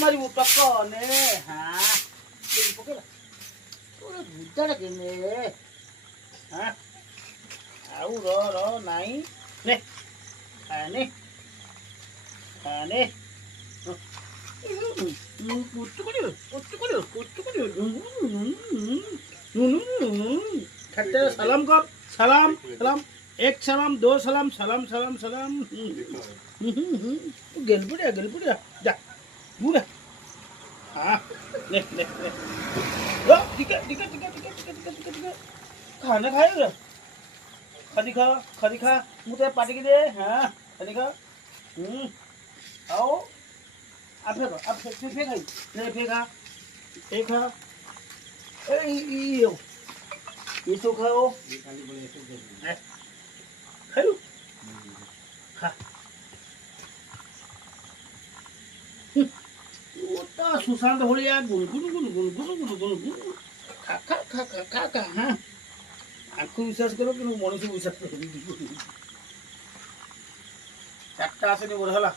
મારી ટક્કો ને હા પકડ ભૂતાડા કે ને હા આવું રો નાઈ લે આને આને सलाम कर सलाम सलाम एक सलाम दो सलाम सलाम सलाम सलाम गेल पड़िया जा पूरा हाँ ले ले ले टिका टिका टिका टिका टिका टिका टिका टिका खाना खाएगा खरी खा मुझे पार्टी के दे हाँ खरी खा आओ आप फेंका नहीं फेंका फेंका ये तो खाओ खाओ खा ओटा सुशांत होली यार गुनगुन गुनगुन गुनगुन गुनगुन खा खा खा खा खा खा हाँ आपको विश्वास करो कि मनुष्य विश्वास करो चारटा आसे नहीं बढ़ला